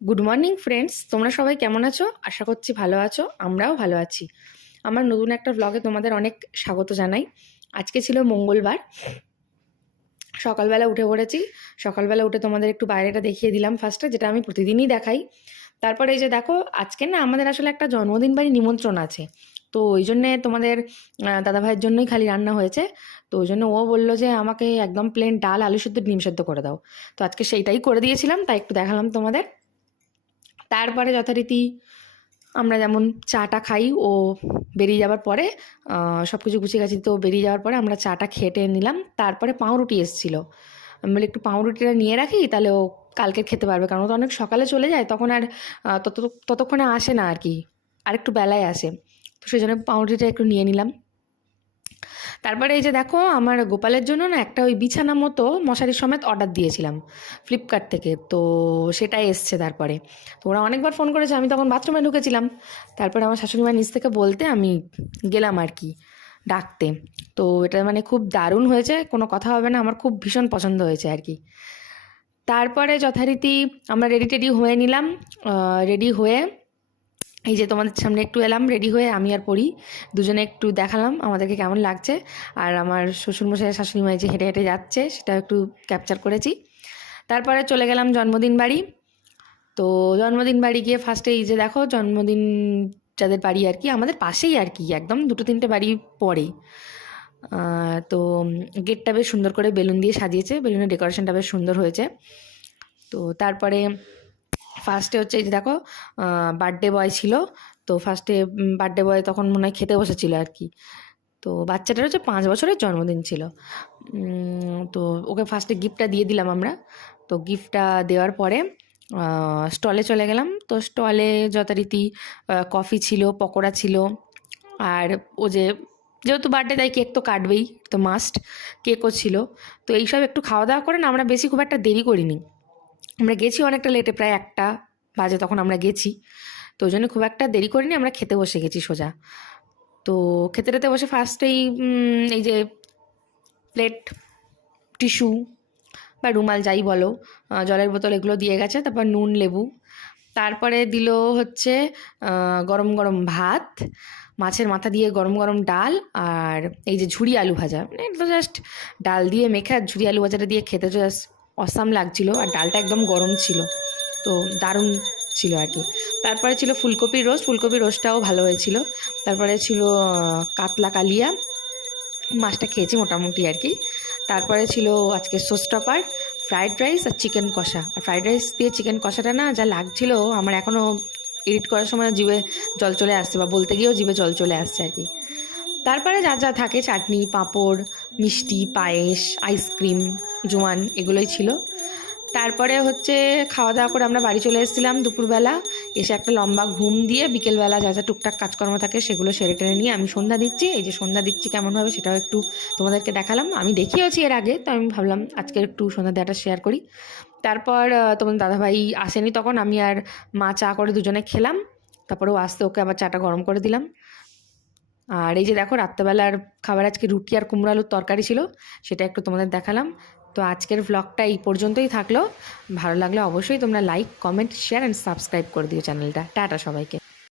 Good morning friends, তোমরা সবাই কেমন আছো? আশা করছি ভালো আছো। আমরাও ভালো আছি। আমার নতুন একটা ব্লগে তোমাদের অনেক স্বাগত জানাই। আজকে ছিল মঙ্গলবার। সকালবেলা উঠে পড়েছি। সকালবেলা উঠে তোমাদের একটু বাইরেটা দেখিয়ে দিলাম ফার্স্টে, যেটা আমি প্রতিদিনই দেখাই। তারপরে এই যে দেখো, আজকে না আমাদের আসলে একটা জন্মদিন বাড়ি নিমন্ত্রণ আছে। তো ওই জন্যে তোমাদের দাদাভাইয়ের জন্যই খালি রান্না হয়েছে। তো ওই জন্য ও বললো যে আমাকে একদম প্লেন ডাল, আলু সেদ্ধ, ডিম সেদ্ধ করে দাও। তো আজকে সেইটাই করে দিয়েছিলাম, তাই একটু দেখালাম তোমাদের। তারপরে যথারীতি আমরা যেমন চাটা খাই, ও বেরিয়ে যাওয়ার পরে সব কিছু গুছিয়ে গেছি, তো বেরিয়ে যাওয়ার পরে আমরা চাটা খেটে নিলাম। তারপরে পাউরুটি এসেছিলো। আমি বলি একটু পাউরুটিটা নিয়ে রাখি, তাহলে ও কালকে খেতে পারবে, কারণ ও তো অনেক সকালে চলে যায়, তখন আর ততক্ষণে আসে না আর কি, আর একটু বেলায় আসে। তো সেই জন্য পাউরুটিটা একটু নিয়ে নিলাম। তারপরে এই যে দেখো, আমার গোপালের জন্য না একটা ওই বিছানা মতো মশারি সমেত অর্ডার দিয়েছিলাম ফ্লিপকার্ট থেকে। তো সেটাই এসছে। তারপরে তো ওরা অনেকবার ফোন করেছে, আমি তখন বাথরুমে ঢুকেছিলাম। তারপরে আমার শাশুড়ি মা নিচ থেকে বলতে আমি গেলাম আর কি ডাকতে। তো এটা মানে খুব দারুণ হয়েছে, কোনো কথা হবে না, আমার খুব ভীষণ পছন্দ হয়েছে আর কি। তারপরে যথারীতি আমরা রেডি টেডি হয়ে নিলাম। রেডি হয়ে এই যে তোমাদের সামনে একটু এলাম রেডি হয়ে, আমি আর পড়ি দুজনে একটু দেখালাম আমাদেরকে কেমন লাগছে। আর আমার শ্বশুরমশাই শাশুড়ি মা যে হেঁটে হেঁটে যাচ্ছে, সেটা একটু ক্যাপচার করেছি। তারপরে চলে গেলাম জন্মদিন বাড়ি। তো জন্মদিন বাড়ি গিয়ে ফার্স্টে এই যে দেখো, জন্মদিন যাদের বাড়ি আর কি আমাদের পাশেই আর কি, একদম দুটো তিনটে বাড়ি পরে। তো গেটটা বেশ সুন্দর করে বেলুন দিয়ে সাজিয়েছে, বেলুনের ডেকোরেশনটা বেশ সুন্দর হয়েছে। তো তারপরে ফার্স্টে হচ্ছে এই যে দেখো, বার্থডে বয় ছিল। তো ফার্স্টে বার্থডে বয় তখন মনে হয় খেতে বসেছিল আর কি। তো বাচ্চাটার হচ্ছে 5 বছরের জন্মদিন ছিল। তো ওকে ফার্স্টে গিফটটা দিয়ে দিলাম আমরা। তো গিফটটা দেওয়ার পরে স্টলে চলে গেলাম। তো স্টলে যথারীতি কফি ছিল, পকোড়া ছিল। আর ও যেহেতু বার্থডে, তাই কেক তো কাটবেই, তো মাস্ট কেকও ছিল। তো এইসব একটু খাওয়া দাওয়া করে না, আমরা বেশি খুব একটা দেরি করিনি। আমরা গেছি অনেকটা লেটে, প্রায় 1টা বাজে তখন আমরা গেছি। তো ওই জন্য খুব একটা দেরি করিনি, আমরা খেতে বসে গেছি সোজা। তো খেতে টেতে বসে ফার্স্টেই এই যে প্লেট, টিস্যু বা রুমাল যাই বলো, জলের বোতল, এগুলো দিয়ে গেছে। তারপর নুন, লেবু। তারপরে দিল হচ্ছে গরম গরম ভাত, মাছের মাথা দিয়ে গরম গরম ডাল, আর এই যে ঝুরি আলু ভাজা। মানে এটা তো জাস্ট ডাল দিয়ে মেখে আর ঝুরি আলু ভাজাটা দিয়ে খেতে জাস্ট অসাম লাগছিলো। আর ডালটা একদম গরম ছিল, তো দারুণ ছিল আর কি। তারপরে ছিল ফুলকপির রোস্ট, ফুলকপির রোস্টটাও ভালো হয়েছিল। তারপরে ছিল কাতলা কালিয়া, মাছটা খেয়েছি মোটামুটি আর কি। তারপরে ছিল আজকে শোস্টপার, ফ্রাইড রাইস আর চিকেন কষা। আর ফ্রাইড রাইস দিয়ে চিকেন কষাটা না যা লাগছিল, আমার এখনও এডিট করার সময় জিভে জল চলে আসছে, বা বলতে গিয়েও জিভে জল চলে আসছে আর কি। তারপরে যা যা থাকে, চাটনি, পাঁপড়, মিষ্টি, পায়েস, আইসক্রিম, জোয়ান, এগুলোই ছিল। তারপরে হচ্ছে খাওয়া দাওয়া করে আমরা বাড়ি চলে এসেছিলাম দুপুরবেলা। এসে একটা লম্বা ঘুম দিয়ে বিকেলবেলা যা যা টুকটাক কাজকর্ম থাকে সেগুলো সেরে টেরে নিয়ে আমি সন্ধ্যা দিচ্ছি। এই যে সন্ধ্যা দিচ্ছি কেমনভাবে, সেটাও একটু তোমাদেরকে দেখালাম। আমি দেখিয়েছি এর আগে, তো আমি ভাবলাম আজকে একটু সন্ধ্যা দেওয়াটা শেয়ার করি। তারপর তোমার দাদাভাই আসেনি তখন, আমি আর মা চা করে দুজনে খেলাম। তারপরে ও আসতে, ওকে আবার চাটা গরম করে দিলাম। আর এই যে দেখো, রাত্রেবেলার খাবার আজকে রুটি আর কুমড়ো আলুর তরকারি ছিল, সেটা একটু তোমাদের দেখালাম। তো আজকের ভ্লগটা এই পর্যন্তই থাকলো। ভালো লাগলে অবশ্যই তোমরা like, comment, share and subscribe করে দিও চ্যানেলটা। টাটা সবাইকে।